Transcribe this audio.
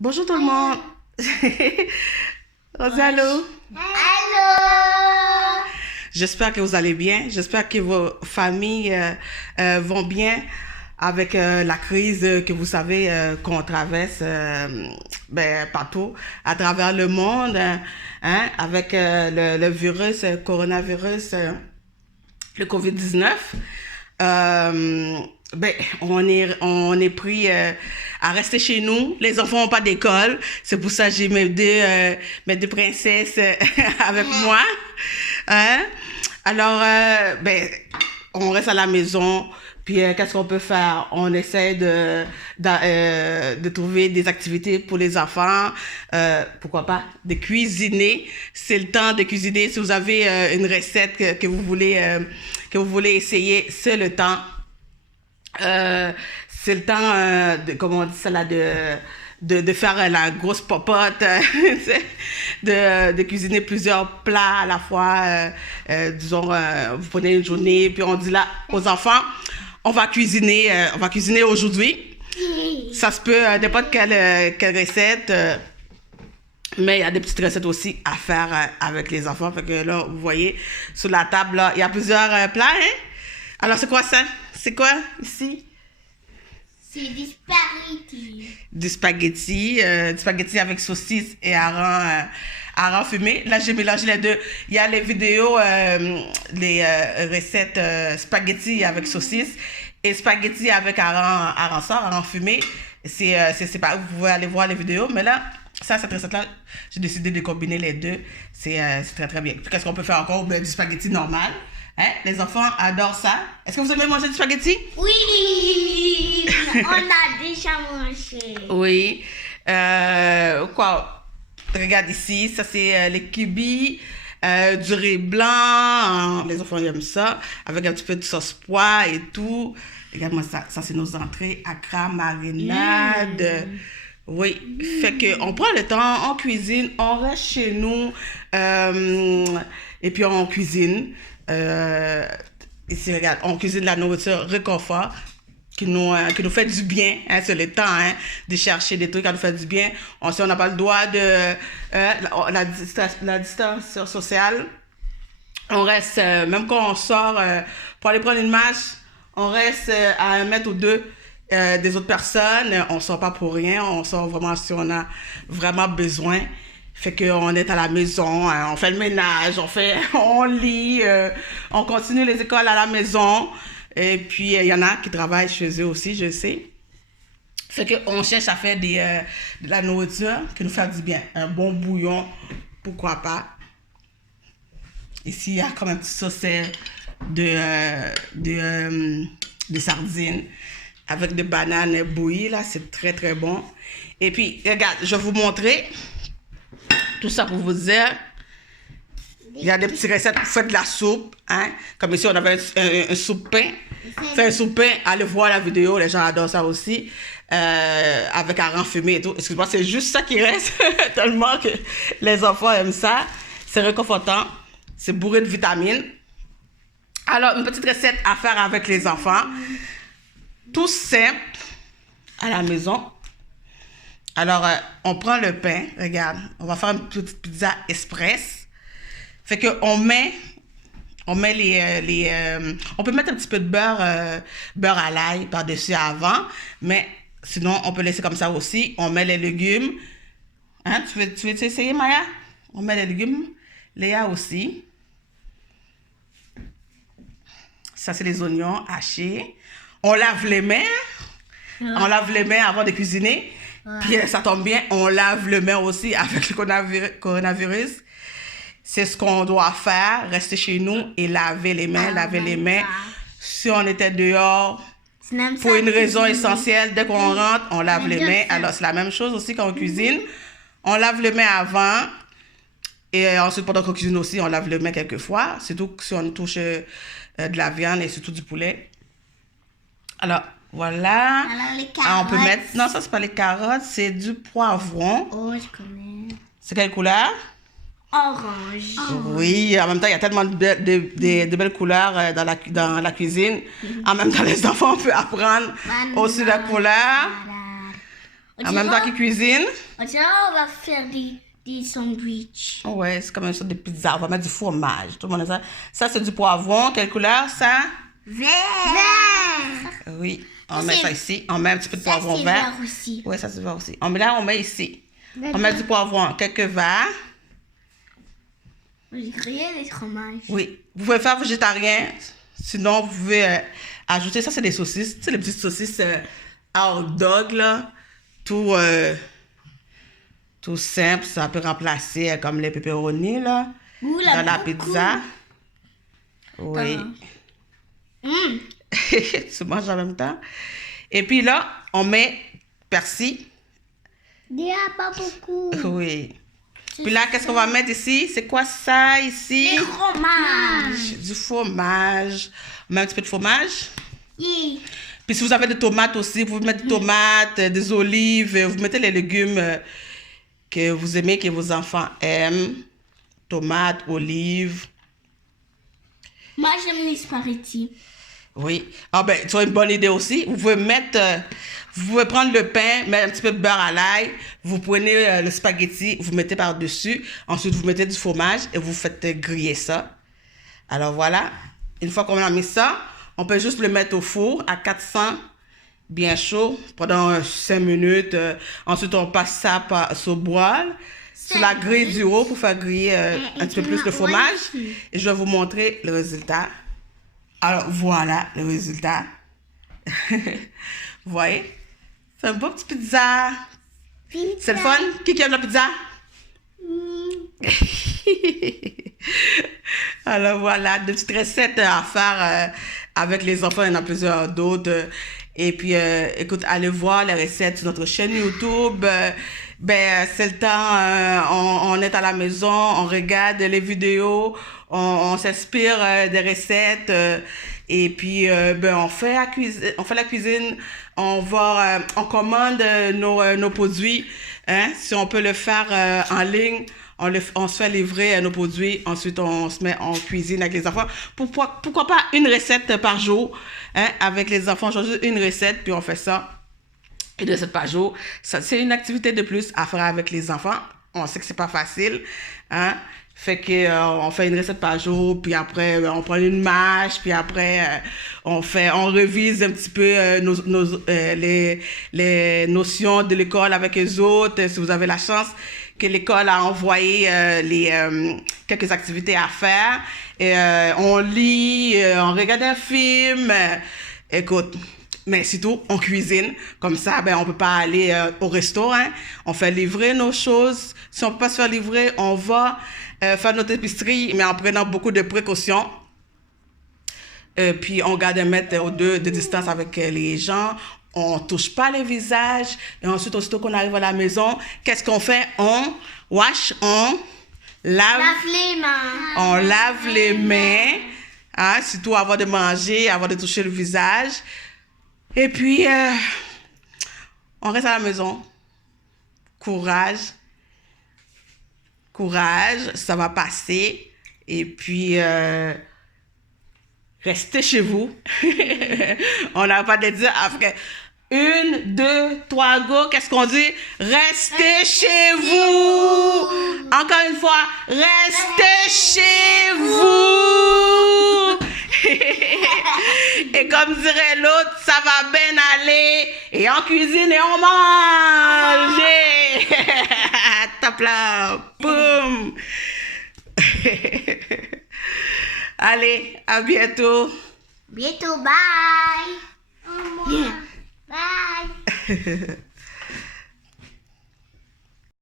Bonjour tout le monde. Rosie, allô? Allô? J'espère que vous allez bien. J'espère que vos familles vont bien avec la crise que vous savez qu'on traverse partout à travers le monde, avec le virus, le coronavirus, le COVID-19. On est pris à rester chez nous. Les enfants n'ont pas d'école. C'est pour ça que j'ai mes deux princesses avec moi. Alors, on reste à la maison. Puis, qu'est-ce qu'on peut faire? On essaie de trouver des activités pour les enfants. Pourquoi pas? De cuisiner. C'est le temps de cuisiner. Si vous avez une recette que vous voulez essayer, c'est le temps. C'est le temps comment on dit ça là, de faire la grosse popote, de cuisiner plusieurs plats à la fois. Disons, vous prenez une journée, puis on dit là aux enfants, on va cuisiner aujourd'hui. Ça se peut, n'importe quelle recette. Mais il y a des petites recettes aussi à faire avec les enfants. Fait que là, vous voyez, sur la table, là, il y a plusieurs plats. Hein? Alors, c'est quoi ça? C'est quoi ici? C'est du spaghetti. Du spaghetti avec saucisse et hareng fumé. Là, j'ai mélangé les deux. Il y a les vidéos, les recettes spaghetti avec saucisse et spaghetti avec hareng fumé. C'est pas, vous pouvez aller voir les vidéos, mais là, cette recette-là, j'ai décidé de combiner les deux. C'est très, très bien. Qu'est-ce qu'on peut faire encore? Du spaghetti normal. Hein? Les enfants adorent ça. Est-ce que vous aimez manger du spaghetti? Oui, on a déjà mangé. Oui. Quoi? Regarde ici, ça c'est les kibis, du riz blanc. Les enfants aiment ça, avec un petit peu de sauce pois et tout. Regarde-moi ça. Ça c'est nos entrées à marinade. Oui, fait que on prend le temps, on cuisine, on reste chez nous et puis on cuisine. Ici, regarde, on cuisine de la nourriture réconfort qui nous fait du bien. Hein, c'est le temps de chercher des trucs qui nous fait du bien. Si on n'a pas le droit de la distance sociale, on reste, même quand on sort pour aller prendre une marche, on reste à 1 mètre ou 2 des autres personnes. On sort pas pour rien, on sort vraiment si on a vraiment besoin. Fait qu'on est à la maison, on fait le ménage, on lit, on continue les écoles à la maison. Et puis, il y en a qui travaillent chez eux aussi, je sais. Fait qu'on cherche à faire de la nourriture qui nous fait du bien. Un bon bouillon, pourquoi pas. Ici, il y a comme un petit sauceur de sardines avec des bananes bouillies, là. C'est très, très bon. Et puis, regarde, je vais vous montrer. Tout ça pour vous dire, il y a des petites recettes pour faire de la soupe. Hein? Comme ici, on avait un soupe-pain. C'est un soupe-pain, allez voir la vidéo, les gens adorent ça aussi. Avec hareng fumé et tout. Excuse-moi, c'est juste ça qui reste. Tellement que les enfants aiment ça. C'est réconfortant. C'est bourré de vitamines. Alors, une petite recette à faire avec les enfants. Tout simple, à la maison. Alors, on prend le pain, regarde, on va faire une petite pizza express. Fait qu'on met on peut mettre un petit peu de beurre à l'ail par-dessus avant, mais sinon, on peut laisser comme ça aussi. On met les légumes. Hein, tu veux essayer, Maya? On met les légumes. Léa aussi. Ça, c'est les oignons hachés. On lave les mains. On lave les mains avant de cuisiner. Puis ça tombe bien, on lave les mains aussi avec le coronavirus. C'est ce qu'on doit faire, rester chez nous et laver les mains. Si on était dehors, pour une raison essentielle, dès qu'on rentre, on lave les mains. Alors c'est la même chose aussi quand on cuisine. On lave les mains avant. Et ensuite, pendant qu'on cuisine aussi, on lave les mains quelquefois. Surtout si on touche de la viande et surtout du poulet. Alors, voilà. Alors, les On peut carottes. mettre... Non, ça, c'est pas les carottes, c'est du poivron. Oh, je connais. C'est quelle couleur? Orange. Oui, en même temps, il y a tellement de belles couleurs dans la cuisine. En même temps, les enfants peuvent apprendre aussi la couleur. Voilà. En même temps qu'ils cuisinent. On dirait on va faire des sandwichs. Ouais, c'est comme une sorte de pizza. On va mettre du fromage. Tout le monde a ça. Ça, c'est du poivron. Quelle couleur, ça? Vert. Oui. On Ça, met c'est- ça ici. On met un petit peu de Ça, poivron c'est vert. vert aussi. Oui, ça, c'est vert aussi. On met ici. On met du poivron. Quelques verres. J'ai grillé les fromages. Oui. Vous pouvez faire végétarien. Sinon, vous pouvez ajouter. Ça, c'est des saucisses. Tu sais, les petites saucisses à hot dog, là. Tout simple. Ça peut remplacer comme les pepperoni, là. Ouh, Dans la beaucoup. pizza. Oui. Hum. Tu manges en même temps. Et puis là, on met persil. Il n'y a pas beaucoup. Oui. Puis là, qu'est-ce qu'on va mettre ici? C'est quoi ça ici? Les fromages. Du fromage. On met un petit peu de fromage. Yeah. Puis si vous avez des tomates aussi, vous pouvez mettre des tomates, des olives. Vous mettez les légumes que vous aimez, que vos enfants aiment. Tomates, olives. Moi, j'aime les spaghettis. Oui. Ah ben, tu as une bonne idée aussi. Vous pouvez mettre, vous pouvez prendre le pain, mettre un petit peu de beurre à l'ail. Vous prenez le spaghetti, vous mettez par-dessus. Ensuite, vous mettez du fromage et vous faites griller ça. Alors voilà. Une fois qu'on a mis ça, on peut juste le mettre au four à 400, bien chaud, pendant 5 minutes. Ensuite, on passe ça sur boile, sur la grille du haut pour faire griller un petit peu plus le fromage. Et je vais vous montrer le résultat. Alors, voilà le résultat. Vous voyez? C'est un beau petit pizza. C'est le fun? Qui aime la pizza? Alors, voilà, de petites recettes à faire avec les enfants. Il y en a plusieurs d'autres. Et puis, écoute, allez voir les recettes sur notre chaîne YouTube. C'est le temps, on est à la maison, on regarde les vidéos, on s'inspire des recettes et puis on fait la cuisine, on commande nos produits, hein, si on peut le faire en ligne. On se fait livrer nos produits, ensuite on se met en cuisine avec les enfants. Pourquoi pas une recette par jour, hein, avec les enfants, juste une recette, puis on fait ça. Une recette par jour, c'est une activité de plus à faire avec les enfants. On sait que c'est pas facile, hein. Fait que on fait une recette par jour, puis après on prend une mâche, puis après on révise un petit peu les notions de l'école avec les autres. Si vous avez la chance que l'école a envoyé quelques activités à faire, et, on lit, on regarde un film, écoute. Mais surtout, on cuisine. Comme ça, on peut pas aller au restaurant. On fait livrer nos choses. Si on peut pas se faire livrer, on va faire notre épicerie, mais en prenant beaucoup de précautions. Puis, on garde 1 mètre ou 2 de distance avec les gens. On touche pas les visages. Et ensuite, aussitôt qu'on arrive à la maison, qu'est-ce qu'on fait? On lave les mains. On lave les mains. Hein, surtout avant de manger, avant de toucher le visage. Et puis, on reste à la maison. Courage, ça va passer. Et puis, restez chez vous. On n'a pas de dire après 1, 2, 3, go. Qu'est-ce qu'on dit? Restez chez vous. Encore une fois, restez chez vous. Et comme dirait l'autre, ça va bien aller. Et on cuisine et on mange. Top là. Boum. Allez, à bientôt. Bientôt, bye. Bye.